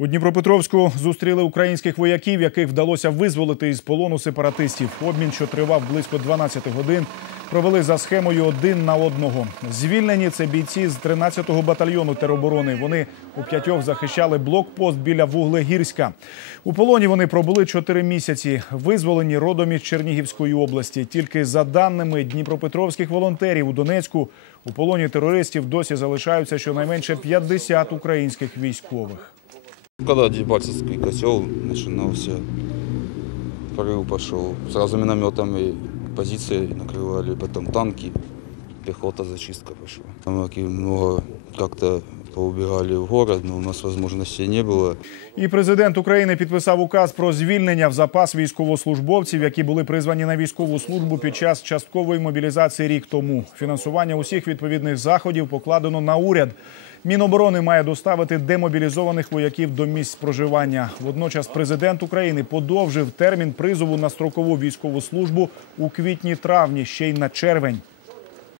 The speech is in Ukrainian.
У Дніпропетровську зустріли українських вояків, яких вдалося визволити із полону сепаратистів. Обмін, що тривав близько 12 годин, провели за схемою один на одного. Звільнені це бійці з 13-го батальйону тероборони. Вони у п'ятьох захищали блокпост біля Вуглегірська. У полоні вони пробули 4 місяці. Визволені родом із Чернігівської області. Тільки за даними дніпропетровських волонтерів у Донецьку, у полоні терористів досі залишаються щонайменше 50 українських військових. Когда Дебальцевский котел начинался, прорыв пошел. Сразу минометами позиции накрывали, потом танки, пехота, зачистка пошла. Там таки много как-то поубегали в город, но у нас возможности не было. І президент України підписав указ про звільнення в запас військовослужбовців, які були призвані на військову службу під час часткової мобілізації рік тому. Фінансування усіх відповідних заходів покладено на уряд. Міноборони має доставити демобілізованих вояків до місць проживання. Водночас президент України подовжив термін призову на строкову військову службу у квітні-травні ще й на червень.